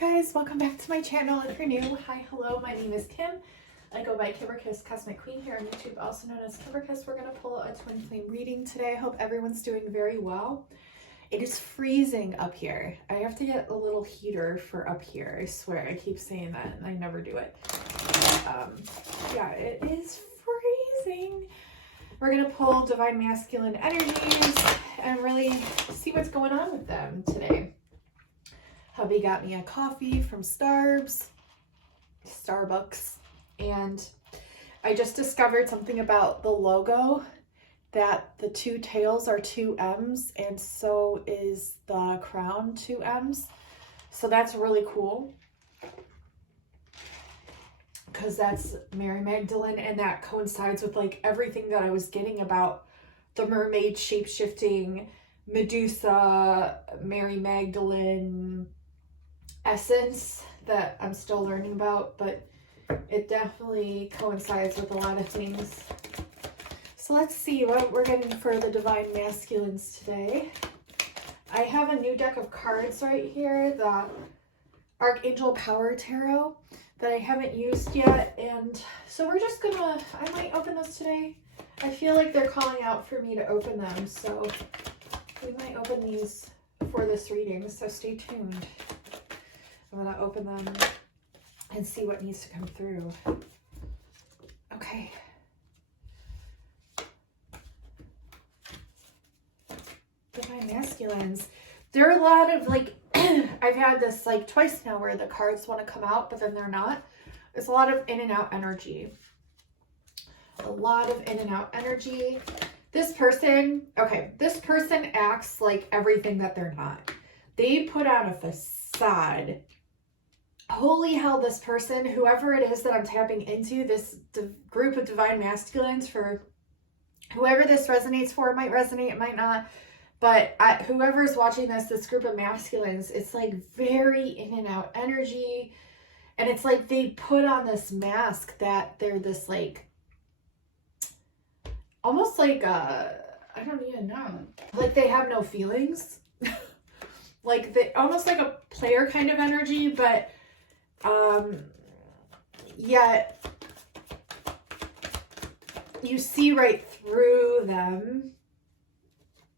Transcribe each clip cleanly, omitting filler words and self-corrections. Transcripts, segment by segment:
guys, welcome back to my channel. If you're new, hi, hello, my name is Kim. I go by Kimberkiss Cosmic Queen here on YouTube, also known as Kimberkiss. We're going to pull a twin flame reading today. I hope everyone's doing very well. It is freezing up here. I have to get a little heater for up here. I swear, I keep saying that and I never do it. Yeah, it is freezing. We're going to pull divine masculine energies and really see what's going on with them today. Hubby got me a coffee from Starbucks, and I just discovered something about the logo, that the two tails are two M's, and so is the crown two M's. So that's really cool, because that's Mary Magdalene, and that coincides with like everything that I was getting about the mermaid shape-shifting Medusa, Mary Magdalene essence that I'm still learning about, but it definitely coincides with a lot of things. So let's see what we're getting for the divine masculines today. I have a new deck of cards right here, the Archangel Power Tarot, that I haven't used yet, and so we're just gonna, I might open those today. I feel like they're calling out for me to open them, so we might open these for this reading, so stay tuned. I'm gonna open them and see what needs to come through. Okay. Divine masculines. There are a lot of like, I've had this like twice now where the cards want to come out, but then they're not. There's a lot of in and out energy. A lot of in and out energy. This person, okay, this person acts like everything that they're not. They put on a facade. Holy hell, this person, whoever it is that I'm tapping into, this group of divine masculines, for whoever this resonates for, it might resonate, it might not, but whoever's watching this group of masculines, it's like very in and out energy, and it's like they put on this mask that they're this like, almost like I don't even know, like they have no feelings, like they almost like a player kind of energy, but yet you see right through them,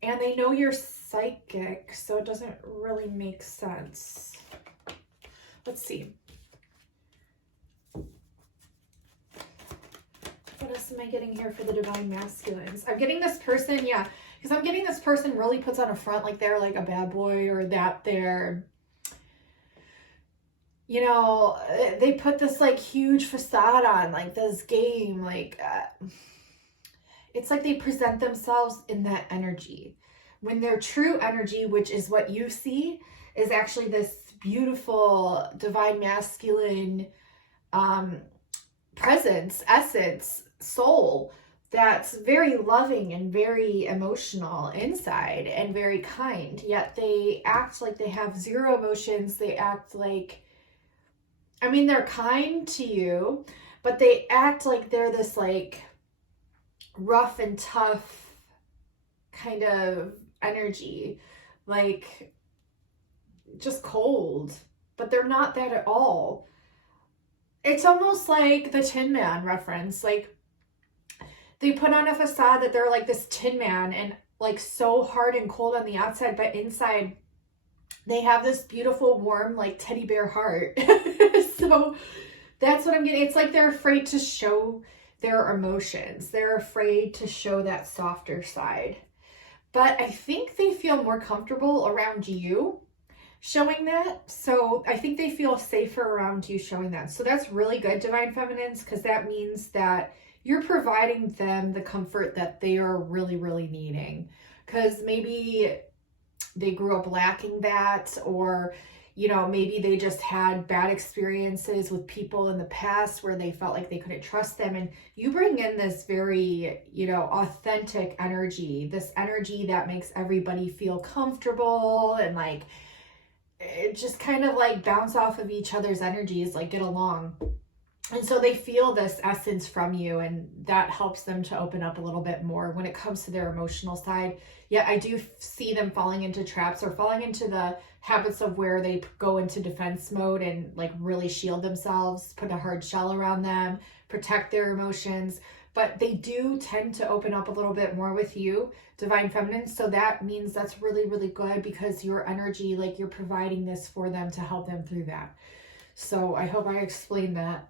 and they know you're psychic, so it doesn't really make sense. Let's see. What else am I getting here for the divine masculines? I'm getting this person, yeah, because I'm getting this person really puts on a front like they're like a bad boy, or that they're, you know, they put this like huge facade on, like this game, like it's like they present themselves in that energy, when their true energy, which is what you see, is actually this beautiful divine masculine presence, essence, soul, that's very loving and very emotional inside and very kind, yet they act like they have zero emotions. They act like, I mean, they're kind to you, but they act like they're this like rough and tough kind of energy, like just cold, but they're not that at all. It's almost like the Tin Man reference, like they put on a facade that they're like this Tin Man and like so hard and cold on the outside, but inside they have this beautiful, warm, like teddy bear heart. So that's what I'm getting. It's like they're afraid to show their emotions. They're afraid to show that softer side. But I think they feel more comfortable around you showing that. So I think they feel safer around you showing that. So that's really good, divine feminines, because that means that you're providing them the comfort that they are really, really needing. Because maybe they grew up lacking that, or, you know, maybe they just had bad experiences with people in the past where they felt like they couldn't trust them. And you bring in this very, you know, authentic energy, this energy that makes everybody feel comfortable and like, it just kind of like bounce off of each other's energies, like get along. And so they feel this essence from you, and that helps them to open up a little bit more when it comes to their emotional side. Yet I do see them falling into traps or falling into the habits of where they go into defense mode and like really shield themselves, put a hard shell around them, protect their emotions. But they do tend to open up a little bit more with you, Divine Feminine. So that means that's really, really good, because your energy, like you're providing this for them to help them through that. So I hope I explained that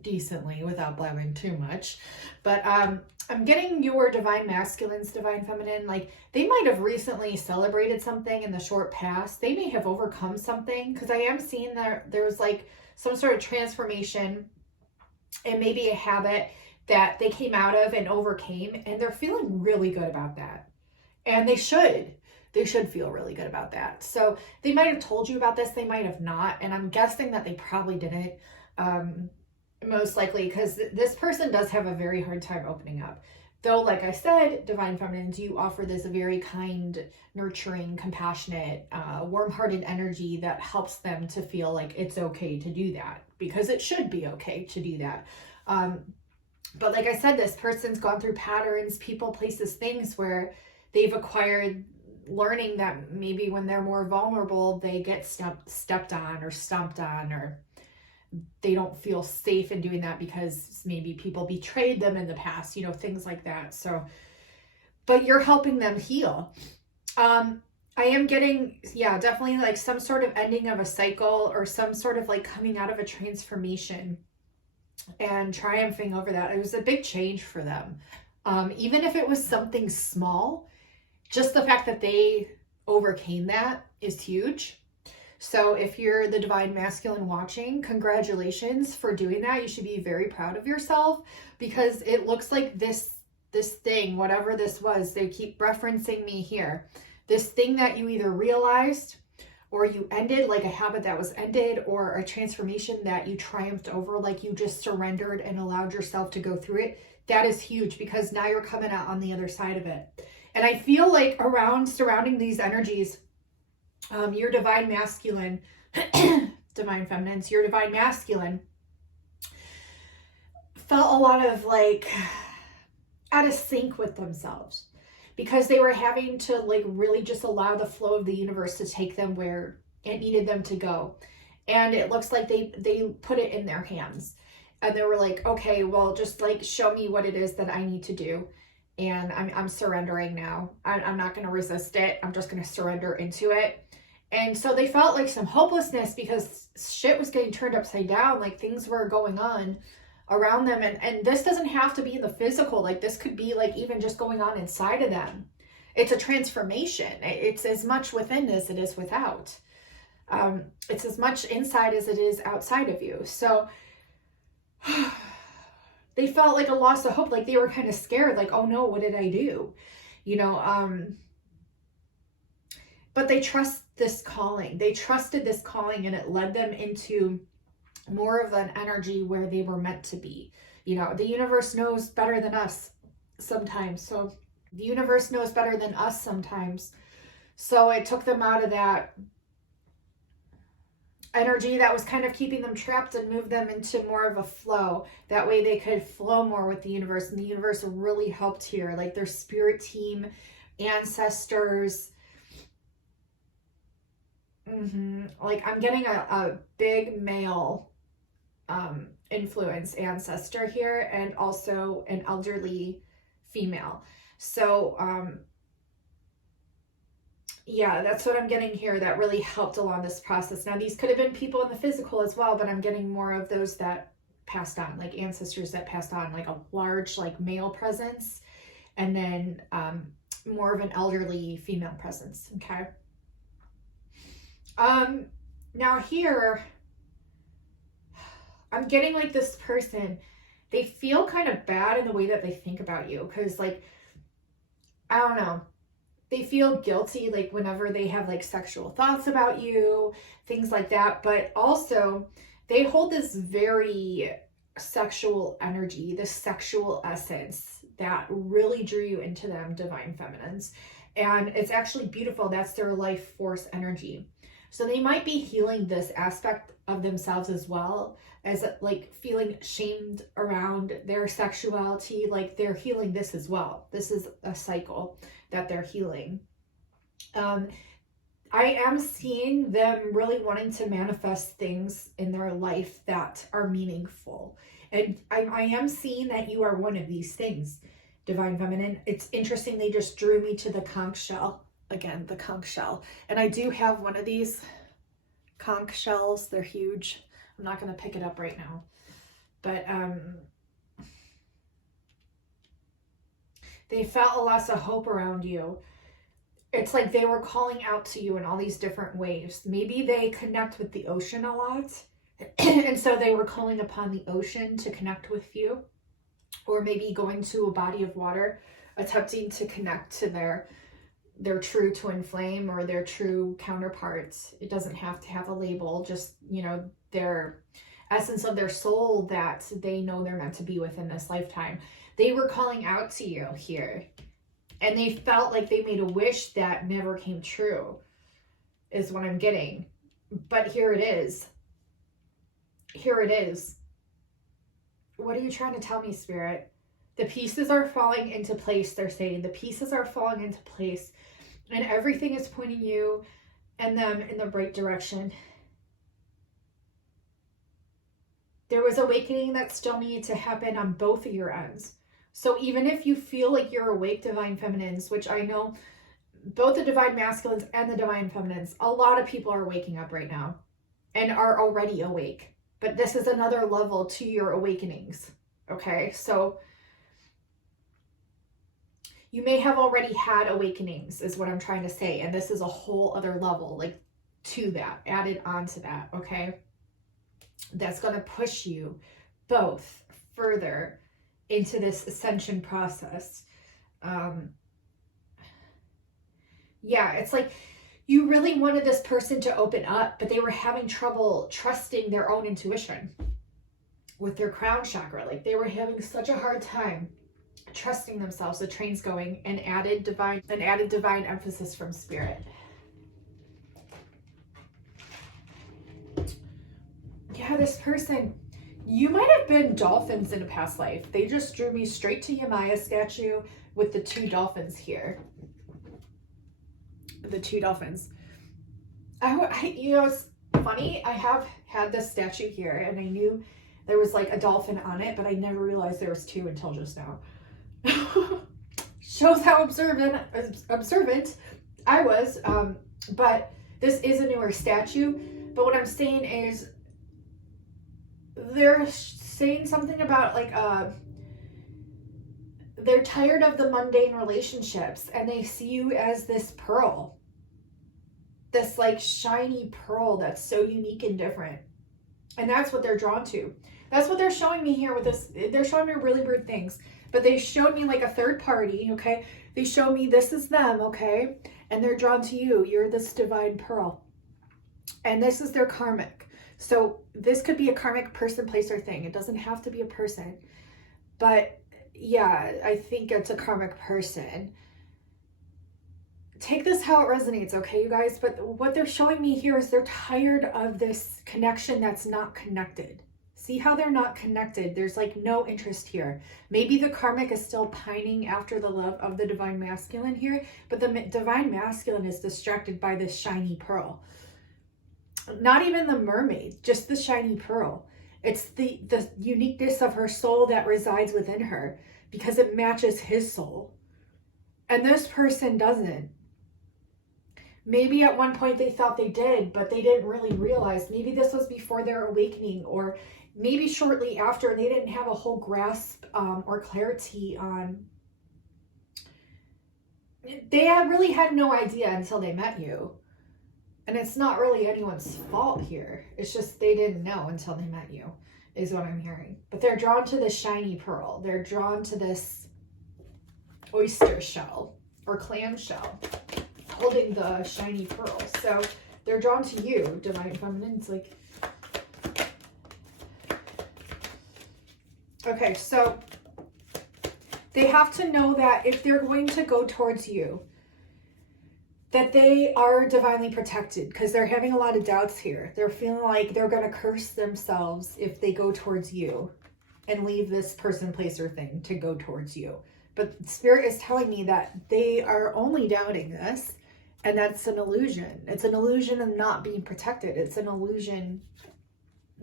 decently without blabbing too much. But I'm getting your Divine Masculines, Divine Feminine, like they might have recently celebrated something in the short past. They may have overcome something, because I am seeing that there's like some sort of transformation and maybe a habit that they came out of and overcame, and they're feeling really good about that. And they should feel really good about that. So they might have told you about this, they might have not, and I'm guessing that they probably didn't, most likely, because this person does have a very hard time opening up. Though, like I said, Divine Feminines, you offer this very kind, nurturing, compassionate, warm-hearted energy that helps them to feel like it's okay to do that, because it should be okay to do that. But like I said, this person's gone through patterns, people, places, things where they've acquired learning that maybe when they're more vulnerable, they get stepped on or stomped on, or they don't feel safe in doing that because maybe people betrayed them in the past, you know, things like that. So, but you're helping them heal. I am getting, yeah, definitely like some sort of ending of a cycle, or some sort of like coming out of a transformation and triumphing over that. It was a big change for them. Even if it was something small, just the fact that they overcame that is huge. So if you're the Divine Masculine watching, congratulations for doing that. You should be very proud of yourself, because it looks like this thing, whatever this was, they keep referencing me here, this thing that you either realized or you ended, like a habit that was ended, or a transformation that you triumphed over, like you just surrendered and allowed yourself to go through it. That is huge, because now you're coming out on the other side of it. And I feel like surrounding these energies, your Divine Masculine, Divine Feminines, your Divine Masculine felt a lot of like out of sync with themselves, because they were having to like really just allow the flow of the universe to take them where it needed them to go. And it looks like they put it in their hands, and they were like, okay, well, just like show me what it is that I need to do. And I'm surrendering now. I'm not going to resist it. I'm just going to surrender into it. And so they felt like some hopelessness, because shit was getting turned upside down, like things were going on around them. And this doesn't have to be in the physical. Like this could be like even just going on inside of them. It's a transformation. It's as much within as it is without. It's as much inside as it is outside of you. So they felt like a loss of hope. Like they were kind of scared, like, oh no, what did I do? You know, but they trust this calling. They trusted this calling, and it led them into more of an energy where they were meant to be. You know, the universe knows better than us sometimes. So the universe knows better than us sometimes. So it took them out of that energy that was kind of keeping them trapped and moved them into more of a flow. That way they could flow more with the universe. And the universe really helped here. Like their spirit team, ancestors. Like I'm getting a big male influence ancestor here, and also an elderly female. So yeah, that's what I'm getting here that really helped along this process. Now these could have been people in the physical as well, but I'm getting more of those that passed on, like ancestors that passed on, like a large like male presence, and then more of an elderly female presence. Okay. Now here, I'm getting like this person, they feel kind of bad in the way that they think about you, because like, I don't know, they feel guilty like whenever they have like sexual thoughts about you, things like that. But also they hold this very sexual energy, this sexual essence that really drew you into them, Divine Feminines. And it's actually beautiful. That's their life force energy. So they might be healing this aspect of themselves as well, as like feeling shamed around their sexuality. Like they're healing this as well. This is a cycle that they're healing. I am seeing them really wanting to manifest things in their life that are meaningful. And I am seeing that you are one of these things, Divine Feminine. It's interesting, they just drew me to the conch shell. Again, the conch shell. And I do have one of these conch shells. They're huge. I'm not going to pick it up right now. But they felt a loss of hope around you. It's like they were calling out to you in all these different ways. Maybe they connect with the ocean a lot. And so they were calling upon the ocean to connect with you. Or maybe going to a body of water, attempting to connect to their true twin flame or their true counterparts. It doesn't have to have a label, just, you know, their essence of their soul that they know they're meant to be within this lifetime. They were calling out to you here. And they felt like they made a wish that never came true, is what I'm getting. But here it is. Here it is. What are you trying to tell me, Spirit? The pieces are falling into place, they're saying. The pieces are falling into place. And everything is pointing you and them in the right direction. There was awakening that still needed to happen on both of your ends. So even if you feel like you're awake, Divine Feminines, which I know both the Divine Masculines and the Divine Feminines, a lot of people are waking up right now and are already awake. But this is another level to your awakenings, okay? So you may have already had awakenings is what I'm trying to say. And this is a whole other level, like to that, added on to that, okay? That's going to push you both further into this ascension process. Yeah, it's like you really wanted this person to open up, but they were having trouble trusting their own intuition with their crown chakra. Like they were having such a hard time trusting themselves. The train's going, and added divine emphasis from Spirit. Yeah, this person, you might have been dolphins in a past life. They just drew me straight to Yamaya statue with the two dolphins here. The two dolphins. You know, it's funny. I have had this statue here, and I knew there was like a dolphin on it, but I never realized there was two until just now. Shows how observant I was. But this is a newer statue. But what I'm saying is, they're saying something about like they're tired of the mundane relationships, and they see you as this pearl, this like shiny pearl that's so unique and different. And that's what they're drawn to. That's what they're showing me here with this. They're showing me really weird things, but they showed me like a third party, okay? They show me this is them, okay? And they're drawn to you. You're this divine pearl. And this is their karmic. So this could be a karmic person, place, or thing. It doesn't have to be a person. But yeah, I think it's a karmic person. Take this how it resonates, okay, you guys? But what they're showing me here is they're tired of this connection that's not connected. See how they're not connected? There's like no interest here. Maybe the karmic is still pining after the love of the divine masculine here, but the divine masculine is distracted by this shiny pearl. Not even the mermaid, just the shiny pearl. It's the uniqueness of her soul that resides within her because it matches his soul. And this person doesn't. Maybe at one point they thought they did, but they didn't really realize. Maybe this was before their awakening, or maybe shortly after, and they didn't have a whole grasp or clarity on. They really had no idea until they met you. And it's not really anyone's fault here. It's just they didn't know until they met you, is what I'm hearing. But they're drawn to this shiny pearl. They're drawn to this oyster shell or clam shell holding the shiny pearl. So they're drawn to you, Divine Feminine. It's like, okay, so they have to know that if they're going to go towards you, that they are divinely protected, because they're having a lot of doubts here. They're feeling like they're going to curse themselves if they go towards you and leave this person, place, or thing to go towards you. But Spirit is telling me that they are only doubting this, And that's an illusion. It's an illusion of not being protected. It's an illusion.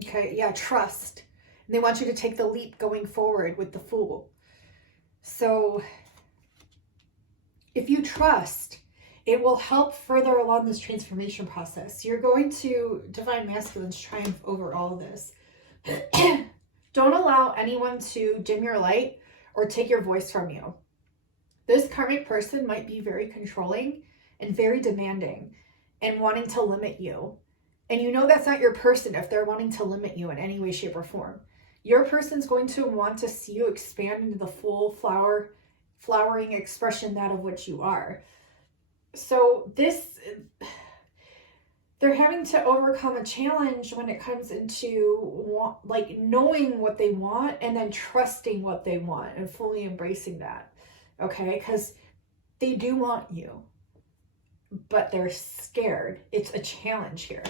Okay, yeah, trust. And they want you to take the leap going forward with the Fool. So if you trust, it will help further along this transformation process. You're going to Divine Masculines triumph over all of this. Don't allow anyone to dim your light or take your voice from you. This karmic person might be very controlling and very demanding and wanting to limit you. And you know that's not your person if they're wanting to limit you in any way, shape, or form. Your person's going to want to see you expand into the full flowering expression that of which you are. So they're having to overcome a challenge when it comes into like knowing what they want and then trusting what they want and fully embracing that. Okay, because they do want you, but they're scared. It's a challenge here.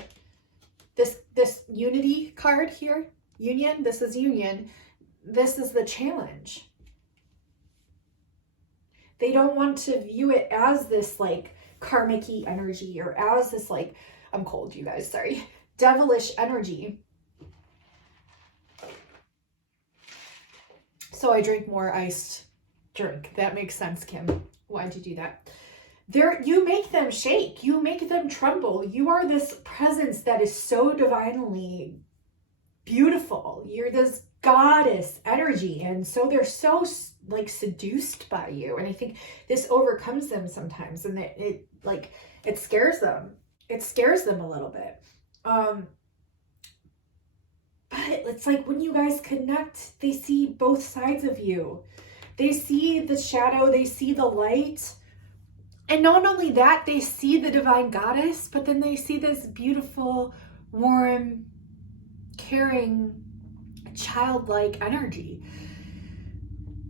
This unity card here, union, this is union. This is the challenge. They don't want to view it as this like karmic-y energy or as this like, I'm cold, you guys, sorry, devilish energy. So I drink more iced drink. That makes sense, Kim. Why'd you do that? You make them shake. You make them tremble. You are this presence that is so divinely beautiful. You're this goddess energy. And so they're so like seduced by you. And I think this overcomes them sometimes. And it scares them. It scares them a little bit. But it's like when you guys connect, they see both sides of you. They see the shadow, they see the light. And not only that, they see the divine goddess, but then they see this beautiful, warm, caring, childlike energy.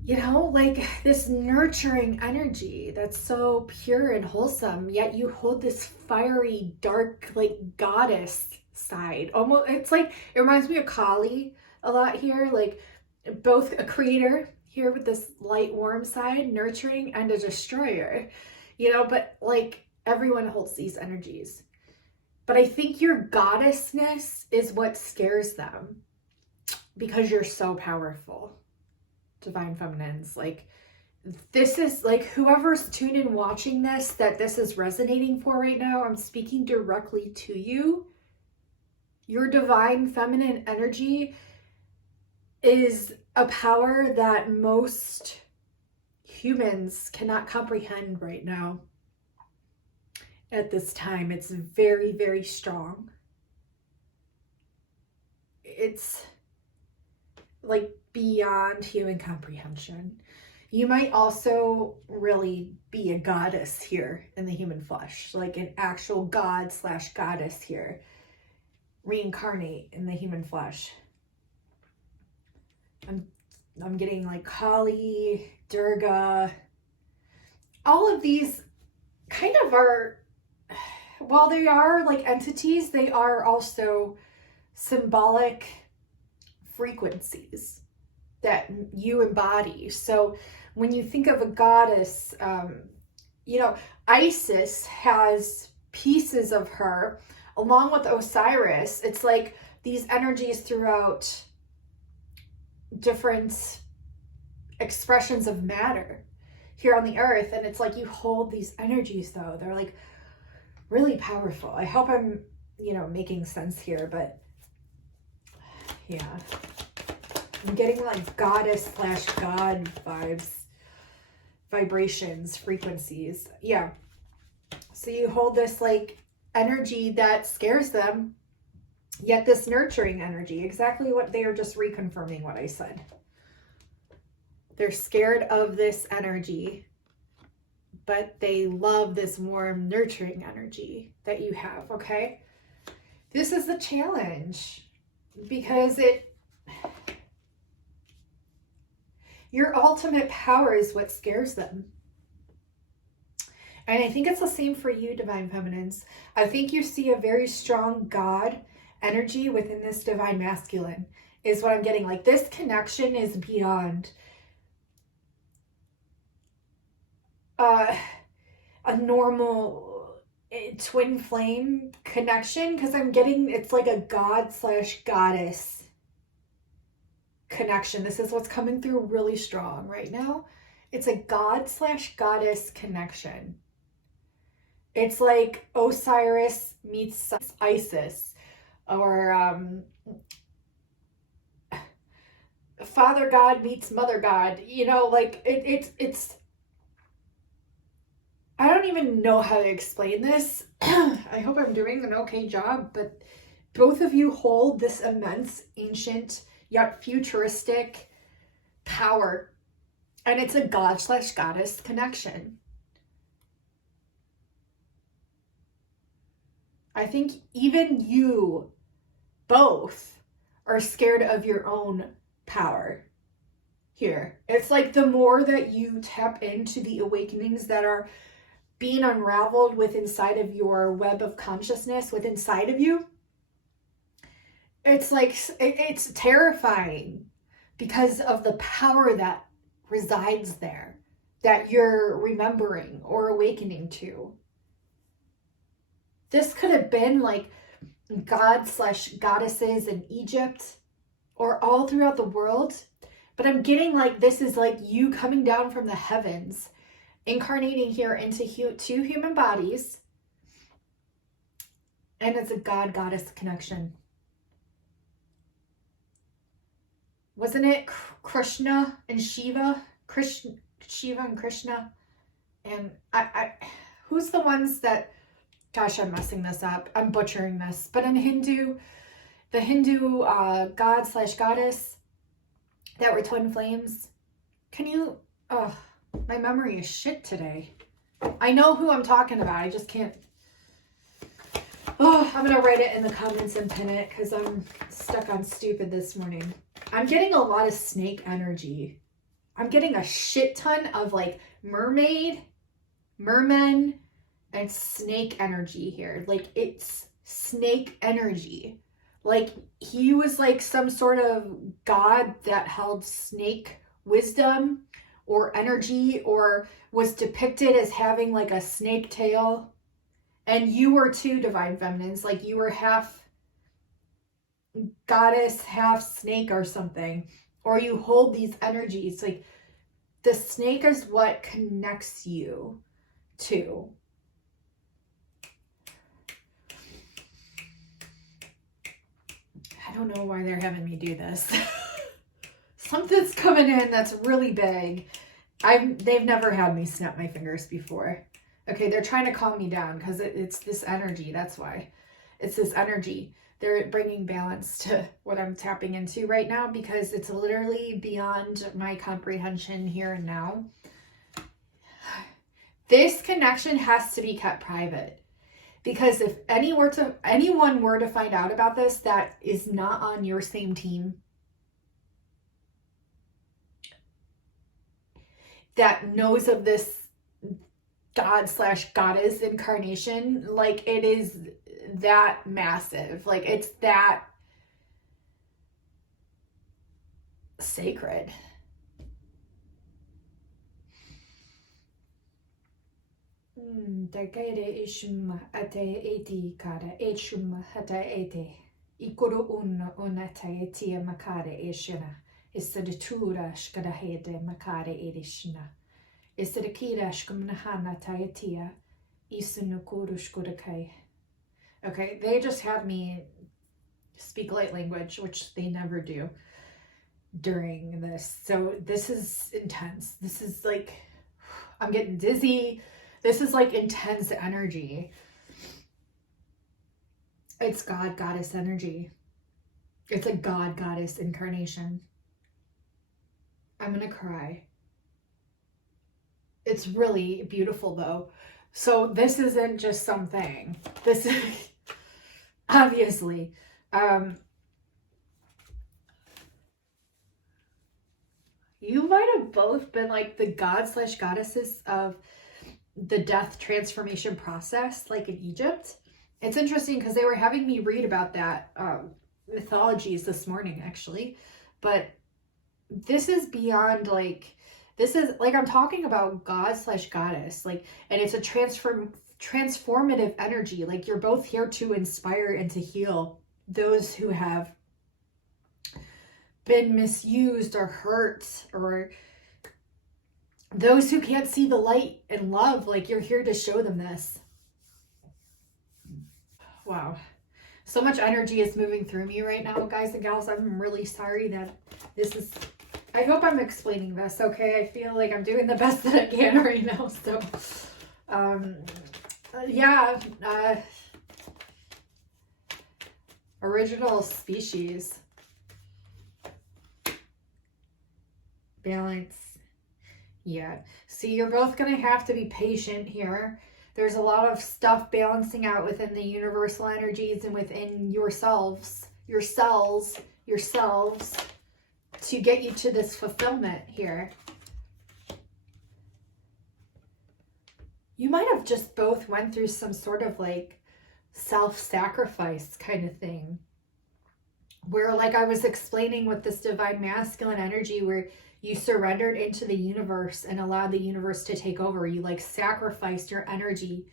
You know, like this nurturing energy that's so pure and wholesome, yet you hold this fiery, dark, like goddess side. Almost, it's like, it reminds me of Kali a lot here, like both a creator here with this light, warm side, nurturing, and a destroyer, you know, but like everyone holds these energies. But I think your goddessness is what scares them because you're so powerful. Divine Feminines, like this is like whoever's tuned in watching this, that this is resonating for right now, I'm speaking directly to you. Your divine feminine energy is a power that most humans cannot comprehend right now. At this time, it's very, very strong. It's like beyond human comprehension. You might also really be a goddess here in the human flesh, like an actual god / goddess here, reincarnate in the human flesh. I'm getting like Kali, Durga. All of these kind of are, while they are like entities, they are also symbolic frequencies that you embody. So when you think of a goddess, you know, Isis has pieces of her along with Osiris. It's like these energies throughout different expressions of matter here on the earth. And it's like you hold these energies though. They're like really powerful. I hope I'm, you know, making sense here, but yeah. I'm getting like goddess / god vibes, vibrations, frequencies. Yeah. So you hold this like energy that scares them, yet this nurturing energy, exactly what they are just reconfirming what I said. They're scared of this energy, but they love this warm, nurturing energy that you have, okay? This is the challenge because your ultimate power is what scares them. And I think it's the same for you, Divine Feminines. I think you see a very strong God energy within this Divine Masculine is what I'm getting. Like this connection is beyond a normal twin flame connection, because I'm getting, it's like a god/goddess connection. This is what's coming through really strong right now. It's a god/goddess connection. It's like Osiris meets Isis, or Father God meets Mother God. You know, like it's I don't even know how to explain this. I hope I'm doing an okay job, but both of you hold this immense, ancient, yet futuristic power. And it's a god/goddess connection. I think even you both are scared of your own power here. It's like the more that you tap into the awakenings that are being unraveled with inside of your web of consciousness, with inside of you, it's like, it's terrifying because of the power that resides there, that you're remembering or awakening to. This could have been like gods/goddesses in Egypt or all throughout the world, but I'm getting like this is like you coming down from the heavens, incarnating here into two human bodies, and it's a god-goddess connection. Wasn't it Krishna and Shiva? Shiva and Krishna? And I who's the ones that, gosh, I'm messing this up. I'm butchering this. But in Hindu, the Hindu god/goddess that were twin flames. Can you, oh, my memory is shit today. I know who I'm talking about. I just can't. Oh, I'm going to write it in the comments and pin it because I'm stuck on stupid this morning. I'm getting a lot of snake energy. I'm getting a shit ton of like mermen, and snake energy here. Like it's snake energy. Like he was like some sort of god that held snake wisdom or energy, or was depicted as having like a snake tail. And you were too, divine feminines. Like you were half goddess, half snake or something. Or you hold these energies. Like the snake is what connects you to. I don't know why they're having me do this. Something's coming in that's really big. They've never had me snap my fingers before. Okay, they're trying to calm me down because it's this energy. That's why. It's this energy. They're bringing balance to what I'm tapping into right now because it's literally beyond my comprehension here and now. This connection has to be kept private. Because if anyone were to find out about this that is not on your same team, that knows of this god/goddess incarnation, like it is that massive. Like it's that sacred. Dagere ishum ate eti kara eshum hata ete ikuru unata etia makare eshina isadatura shkadahede makare edishina isadakira shkumnahana taetia isunukuru shkudakai. Okay, they just had me speak light language, which they never do during this. So this is intense. This is like, I'm getting dizzy. This is like intense energy. It's god-goddess energy. It's a god-goddess incarnation. I'm gonna cry. It's really beautiful though. So this isn't just something. This is obviously, you might have both been like the god/goddesses of the death transformation process, like in Egypt. It's interesting because they were having me read about that mythologies this morning, actually. But this is beyond like, this is like, I'm talking about god/goddess, like, and it's a transformative energy. Like you're both here to inspire and to heal those who have been misused or hurt, or those who can't see the light and love. Like you're here to show them this. Wow. So much energy is moving through me right now, guys and gals. I'm really sorry that this is, I hope I'm explaining this okay. I feel like I'm doing the best that I can right now. So, yeah. Original species. Balance. Yeah. See, you're both going to have to be patient here. There's a lot of stuff balancing out within the universal energies and within yourselves, your cells, yourselves, to get you to this fulfillment here. You might have just both went through some sort of like self-sacrifice kind of thing, where like I was explaining with this divine masculine energy, where you surrendered into the universe and allowed the universe to take over. You like sacrificed your energy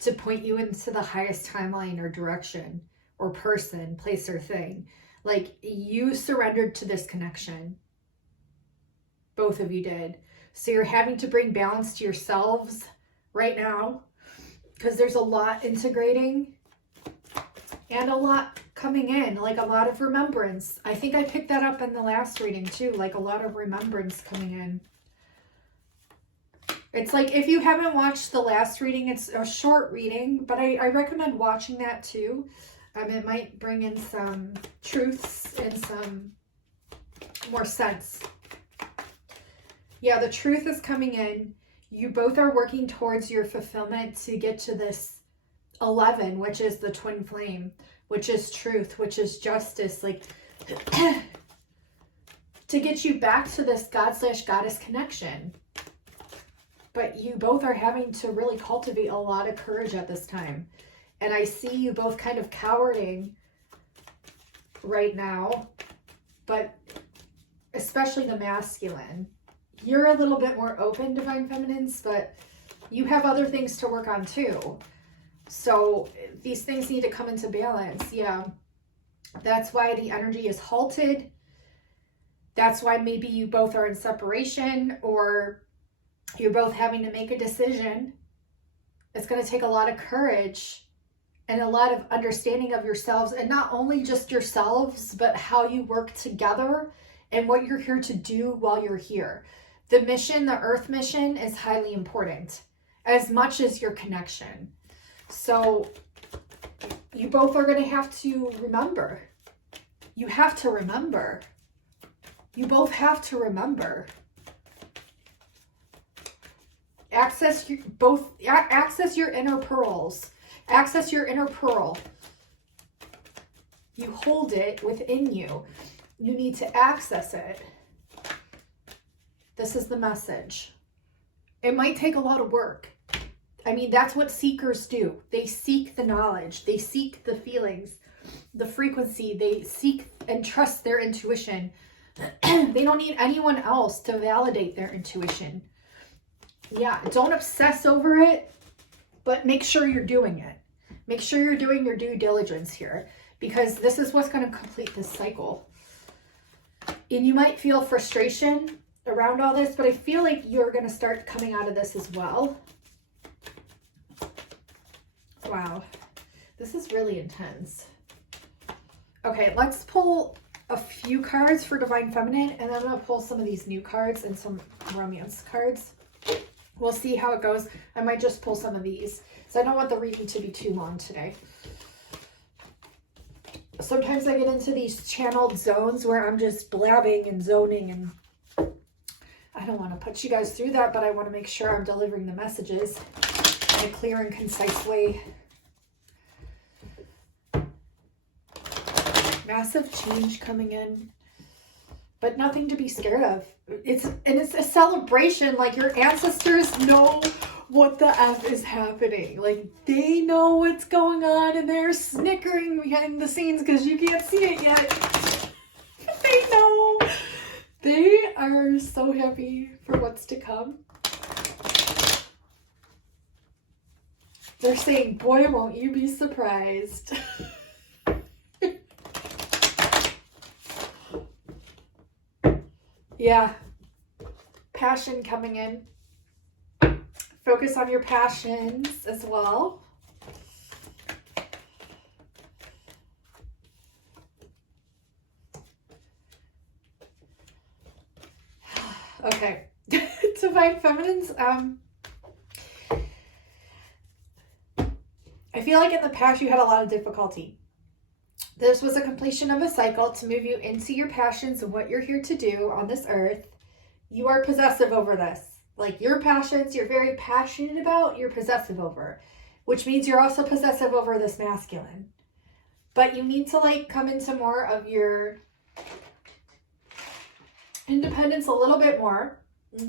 to point you into the highest timeline or direction or person, place, or thing. Like you surrendered to this connection. Both of you did. So you're having to bring balance to yourselves right now, because there's a lot integrating and a lot coming in, like a lot of remembrance. I think I picked that up in the last reading too, like a lot of remembrance coming in. It's like, if you haven't watched the last reading, it's a short reading, but I recommend watching that too. It might bring in some truths and some more sense. Yeah, the truth is coming in. You both are working towards your fulfillment to get to this 11, which is the twin flame, which is truth, which is justice, like to get you back to this God/goddess connection. But you both are having to really cultivate a lot of courage at this time. And I see you both kind of cowering right now, but especially the masculine. You're a little bit more open, divine feminines, but you have other things to work on too. So these things need to come into balance. Yeah. That's why the energy is halted. That's why maybe you both are in separation, or you're both having to make a decision. It's going to take a lot of courage and a lot of understanding of yourselves, and not only just yourselves, but how you work together and what you're here to do while you're here. The mission, the earth mission, is highly important as much as your connection. So you both are going to have to remember. You have to remember. You both have to remember. Access your inner pearls. Access your inner pearl. You hold it within you. You need to access it. This is the message. It might take a lot of work. I mean, that's what seekers do. They seek the knowledge. They seek the feelings, the frequency. They seek and trust their intuition. They don't need anyone else to validate their intuition. Yeah, don't obsess over it, but make sure you're doing it. Make sure you're doing your due diligence here, because this is what's going to complete this cycle. And you might feel frustration around all this, but I feel like you're going to start coming out of this as well. Wow, this is really intense. Okay, let's pull a few cards for Divine Feminine, and then I'm going to pull some of these new cards and some romance cards. We'll see how it goes. I might just pull some of these, so I don't want the reading to be too long today. Sometimes I get into these channeled zones where I'm just blabbing and zoning, and I don't want to put you guys through that, but I want to make sure I'm delivering the messages in a clear and concise way. Massive change coming in, but nothing to be scared of. It's a celebration. Like, your ancestors know what the F is happening. Like, they know what's going on, and they're snickering behind the scenes because you can't see it yet. They know. They are so happy for what's to come. They're saying, boy, won't you be surprised. Yeah. Passion coming in. Focus on your passions as well. Okay. Divine Feminines. I feel like in the past you had a lot of difficulty. This was a completion of a cycle to move you into your passions and what you're here to do on this earth. You are possessive over this. Like your passions, you're very passionate about, you're possessive over. Which means you're also possessive over this masculine. But you need to like come into more of your independence a little bit more.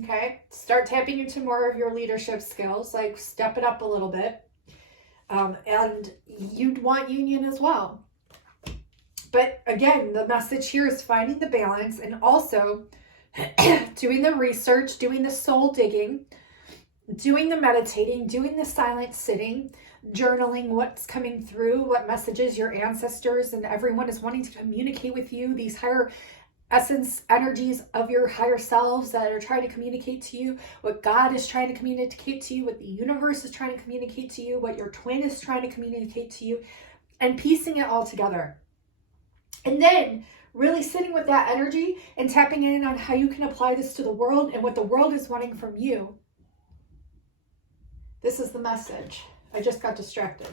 Okay? Start tapping into more of your leadership skills. Like step it up a little bit. And you'd want union as well. But again, the message here is finding the balance and also doing the research, doing the soul digging, doing the meditating, doing the silent sitting, journaling what's coming through, what messages your ancestors and everyone is wanting to communicate with you, these higher essence energies of your higher selves that are trying to communicate to you, what God is trying to communicate to you, what the universe is trying to communicate to you, what your twin is trying to communicate to you, and piecing it all together. And then really sitting with that energy and tapping in on how you can apply this to the world and what the world is wanting from you. This is the message. I just got distracted.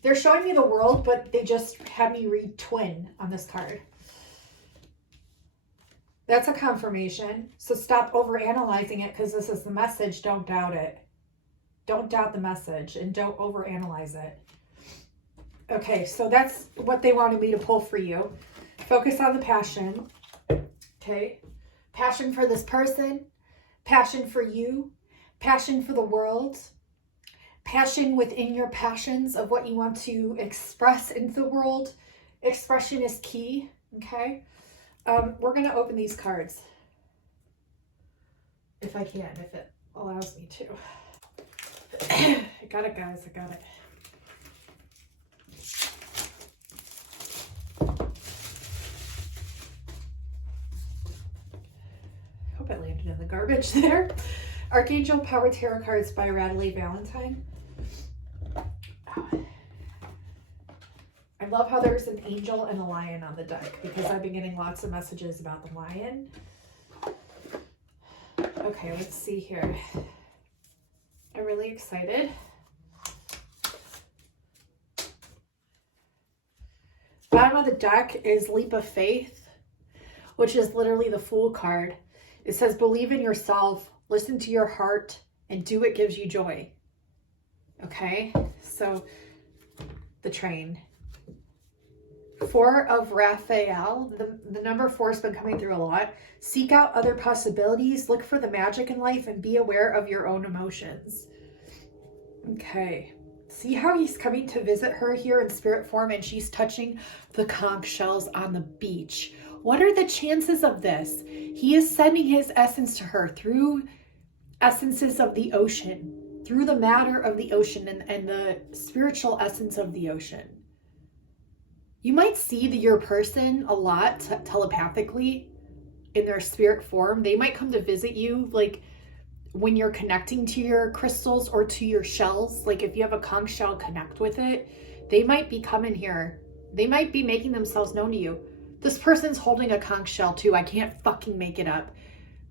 They're showing me the world, but they just had me read twin on this card. That's a confirmation. So stop overanalyzing it because this is the message. Don't doubt it. Don't doubt the message and don't overanalyze it. Okay, so that's what they wanted me to pull for you. Focus on the passion. Okay. Passion for this person. Passion for you. Passion for the world. Passion within your passions of what you want to express into the world. Expression is key. Okay. We're going to open these cards. If I can, if it allows me to. I got it, guys. I got it. I landed in the garbage there. Archangel Power Tarot cards by Radley Valentine. I love how there's an angel and a lion on the deck because I've been getting lots of messages about the lion. Okay, let's see here. I'm really excited. Bottom of the deck is Leap of Faith, which is literally the Fool card. It says, believe in yourself, listen to your heart, and do what gives you joy. Okay, so the Train. Four of Raphael. The number 4 has been coming through a lot. Seek out other possibilities, look for the magic in life, and be aware of your own emotions. Okay. See how he's coming to visit her here in spirit form and she's touching the conch shells on the beach. What are the chances of this? He is sending his essence to her through essences of the ocean, through the matter of the ocean and the spiritual essence of the ocean. You might see your person a lot telepathically in their spirit form. They might come to visit you like when you're connecting to your crystals or to your shells. Like if you have a conch shell, connect with it. They might be coming here. They might be making themselves known to you. This person's holding a conch shell too. I can't fucking make it up.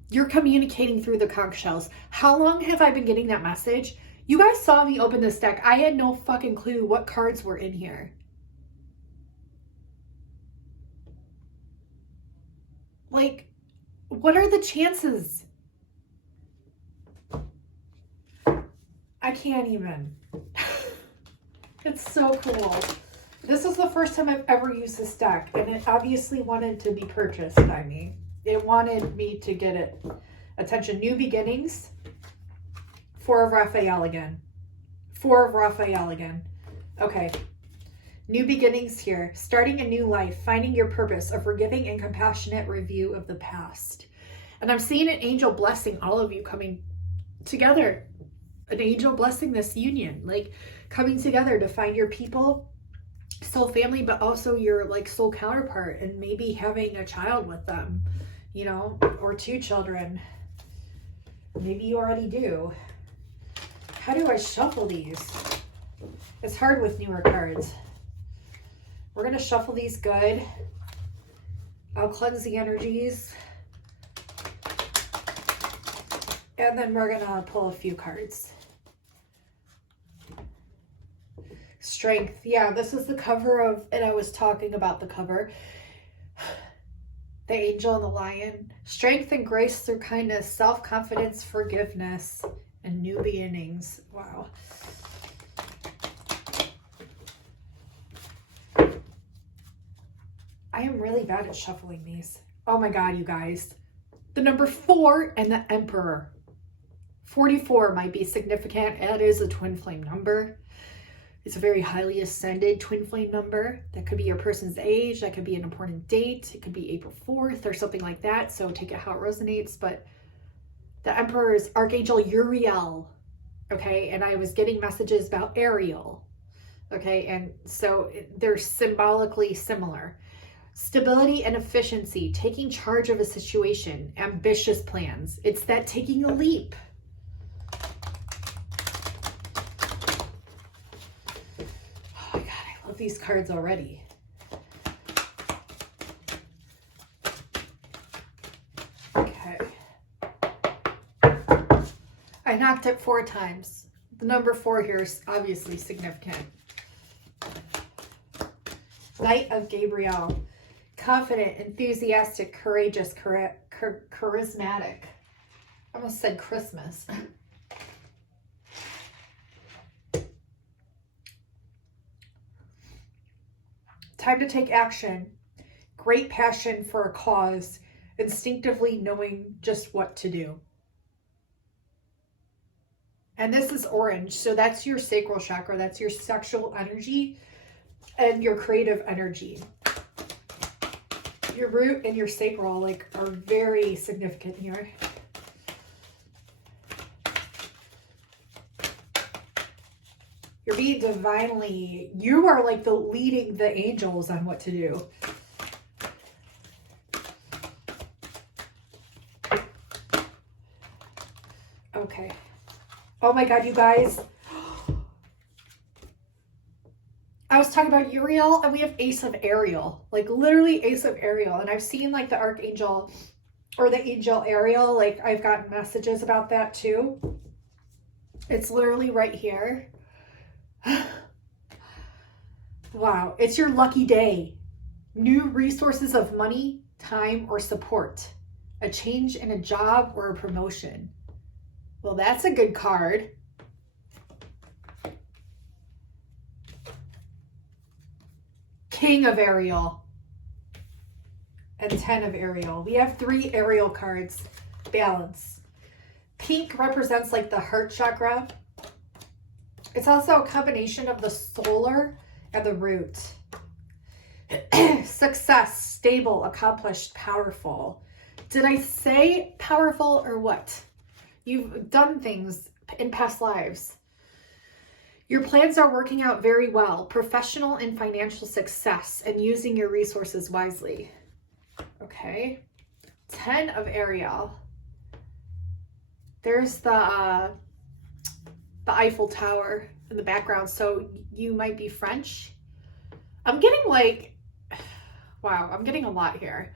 You're communicating through the conch shells. How long have I been getting that message? You guys saw me open this deck. I had no fucking clue what cards were in here. Like, what are the chances? I can't even. It's so cool. This is the first time I've ever used this deck, and it obviously wanted to be purchased by me. It wanted me to get it. Attention, new beginnings. 4 of Raphael again. 4 of Raphael again. Okay. New beginnings here. Starting a new life. Finding your purpose. A forgiving and compassionate review of the past. And I'm seeing an angel blessing all of you coming together. an angel blessing this union, like coming together to find your people, soul family, but also your like soul counterpart, and maybe having a child with them, you know, or 2 children. Maybe you already do. How do I shuffle these? It's hard with newer cards. We're going to shuffle these good. I'll cleanse the energies. And then we're going to pull a few cards. Strength. Yeah, this is the cover of, and I was talking about the cover. The angel and the lion. Strength and grace through kindness, self-confidence, forgiveness, and new beginnings. Wow. I am really bad at shuffling these. Oh my God, you guys. The number 4 and the Emperor. 44 might be significant. It is a twin flame number. It's a very highly ascended twin flame number. That could be your person's age. That could be an important date. It could be April 4th or something like that. So take it how it resonates. But the Emperor is Archangel Uriel. Okay. And I was getting messages about Ariel. Okay. And so they're symbolically similar. Stability and efficiency, taking charge of a situation, ambitious plans. It's that taking a leap. Oh my God, I love these cards already. Okay. I knocked it 4 times. The number 4 here is obviously significant. Knight of Gabriel. Confident, enthusiastic, courageous, charismatic. I almost said Christmas. Time to take action. Great passion for a cause. Instinctively knowing just what to do. And this is orange. So that's your sacral chakra. That's your sexual energy and your creative energy. Your root and your sacral like are very significant here. You're being divinely, you are like the leading the angels on what to do. Okay. Oh my God, you guys. I was talking about Uriel and we have Ace of Ariel, like literally Ace of Ariel. And I've seen like the Archangel or the Angel Ariel. Like I've gotten messages about that too. It's literally right here. Wow. It's your lucky day. New resources of money, time, or support. A change in a job or a promotion. Well, that's a good card. King of Ariel and 10 of Ariel. We have 3 Ariel cards. Balance. Pink represents like the heart chakra. It's also a combination of the solar and the root. Success, stable, accomplished, powerful. Did I say powerful or what? You've done things in past lives. Your plans are working out very well. Professional and financial success and using your resources wisely. Okay. 10 of Ariel. There's the Eiffel Tower in the background. So you might be French. I'm getting like, wow, I'm getting a lot here.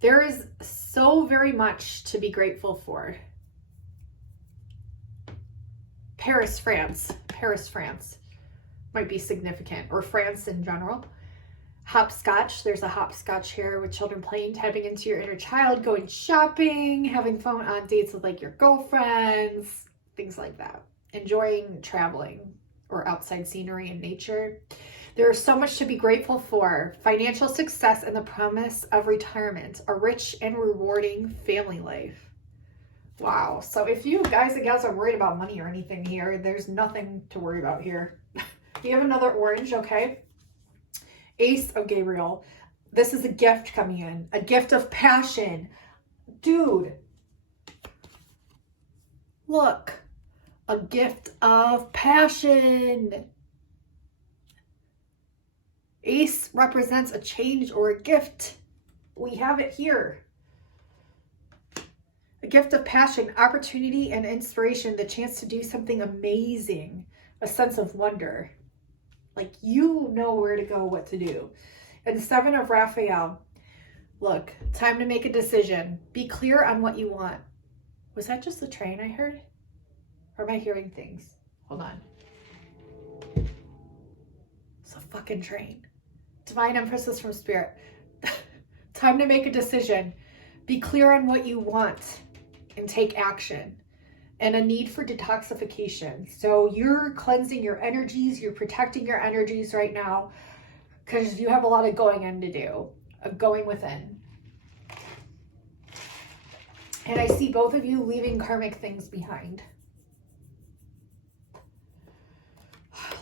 There is so very much to be grateful for. Paris, France. Paris, France might be significant, or France in general. Hopscotch. There's a hopscotch here with children playing, tapping into your inner child, going shopping, having fun on dates with like your girlfriends, things like that. Enjoying traveling or outside scenery and nature. There's so much to be grateful for. Financial success and the promise of retirement. A rich and rewarding family life. Wow. So if you guys and gals are worried about money or anything here, there's nothing to worry about here. You have another orange, okay? Ace of Gabriel. This is a gift coming in. A gift of passion. Dude. Look. A gift of passion. Ace represents a change or a gift. We have it here. A gift of passion, opportunity and inspiration, the chance to do something amazing, a sense of wonder. Like you know where to go, what to do. And 7 of Raphael. Look, time to make a decision. Be clear on what you want. Was that just the train I heard? Or am I hearing things? Hold on. It's a fucking train. Divine Empresses from Spirit. Time to make a decision. Be clear on what you want and take action. And a need for detoxification. So you're cleansing your energies. You're protecting your energies right now because you have a lot of going in to do. Going within. And I see both of you leaving karmic things behind.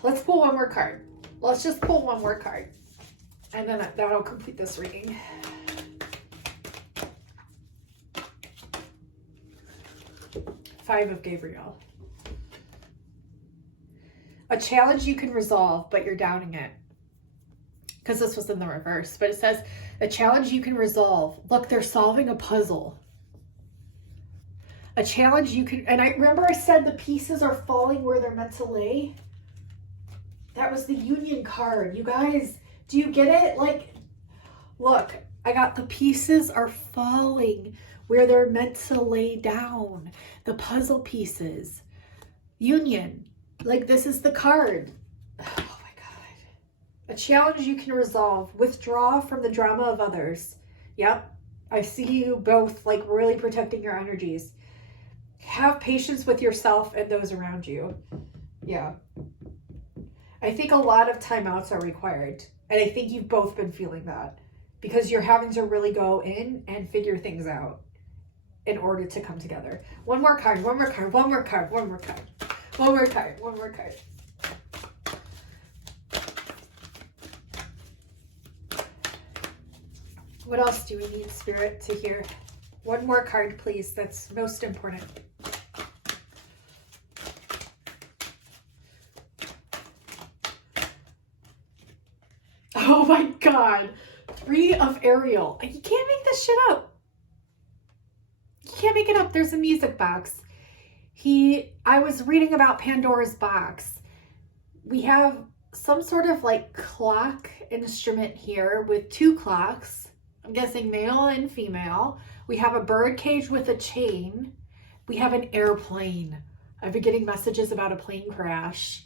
Let's pull one more card. Let's just pull one more card. And then that'll complete this reading. Five of Gabriel. A challenge you can resolve, but you're doubting it. Because this was in the reverse. But it says, a challenge you can resolve. Look, they're solving a puzzle. A challenge you can... And I remember I said the pieces are falling where they're meant to lay. That was the Union card. You guys, do you get it? Like, look, I got the pieces are falling where they're meant to lay down. The puzzle pieces. Union. Like, this is the card. Oh my God. A challenge you can resolve. Withdraw from the drama of others. Yep. I see you both like really protecting your energies. Have patience with yourself and those around you. Yeah. I think a lot of timeouts are required. And I think you've both been feeling that. Because you're having to really go in and figure things out in order to come together. One more card, one more card, one more card, one more card. One more card, one more card. What else do we need, Spirit, to hear? One more card, please. That's most important. Oh my God. 3 of Ariel. You can't make this shit up. You can't make it up. There's a music box. I was reading about Pandora's box. We have some sort of like clock instrument here with 2 clocks. I'm guessing male and female. We have a bird cage with a chain. We have an airplane. I've been getting messages about a plane crash.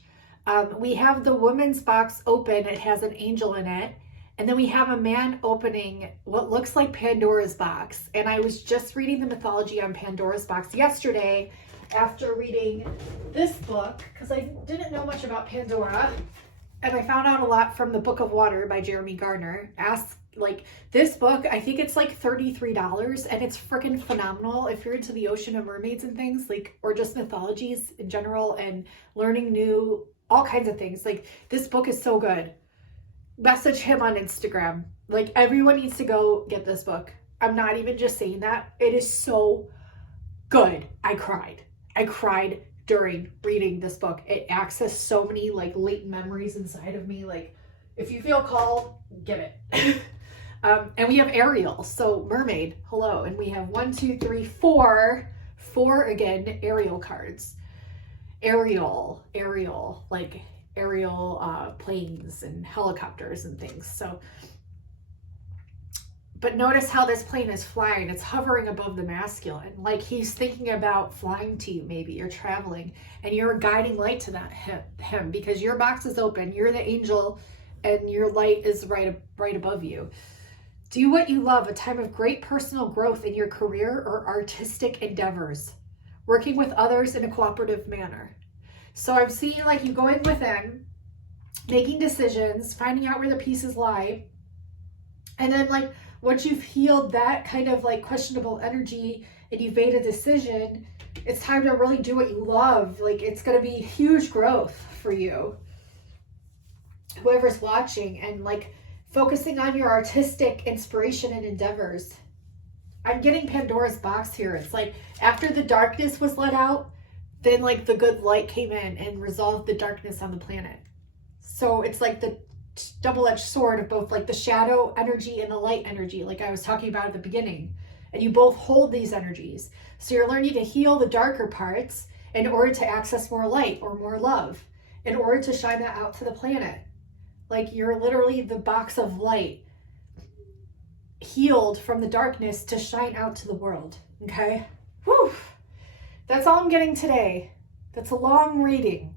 We have the woman's box open. It has an angel in it. And then we have a man opening what looks like Pandora's box. And I was just reading the mythology on Pandora's box yesterday after reading this book, because I didn't know much about Pandora. And I found out a lot from the Book of Water by Jeremy Garner. This book, I think it's like $33, and it's freaking phenomenal if you're into the ocean of mermaids and things, like, or just mythologies in general and learning new, all kinds of things. Like, this book is so good. Message him on Instagram. Like, everyone needs to go get this book. I'm not even just saying that. It is so good. I cried during reading this book. It accessed so many like latent memories inside of me. Like, if you feel called, get it. And we have Ariel, so mermaid, hello. And we have 1, 2, 3, 4 again, Ariel cards. Ariel, like aerial planes and helicopters and things. So, but notice how this plane is flying. It's hovering above the masculine. Like he's thinking about flying to you, maybe you're traveling and you're a guiding light to that him because your box is open. You're the angel and your light is right above you. Do what you love, a time of great personal growth in your career or artistic endeavors. Working with others in a cooperative manner. So I'm seeing like you going within, making decisions, finding out where the pieces lie. And then like, once you've healed that kind of like questionable energy and you've made a decision, it's time to really do what you love. Like it's going to be huge growth for you. Whoever's watching and like focusing on your artistic inspiration and endeavors. I'm getting Pandora's box here. It's like after the darkness was let out, then like the good light came in and resolved the darkness on the planet. So it's like the double-edged sword of both like the shadow energy and the light energy, like I was talking about at the beginning. And you both hold these energies. So you're learning to heal the darker parts in order to access more light or more love, in order to shine that out to the planet. Like you're literally the box of light, healed from the darkness to shine out to the world. Okay? Whew. That's all I'm getting today. That's a long reading.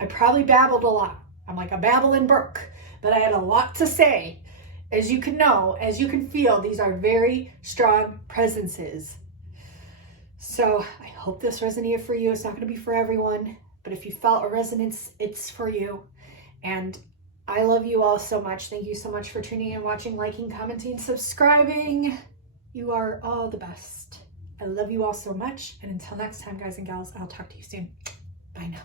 I probably babbled a lot. I'm like a babbling brook, but I had a lot to say. As you can know, as you can feel, these are very strong presences. So I hope this resonated for you. It's not going to be for everyone, but if you felt a resonance, it's for you. And I love you all so much. Thank you so much for tuning in, watching, liking, commenting, subscribing. You are all the best. I love you all so much. And until next time, guys and gals, I'll talk to you soon. Bye now.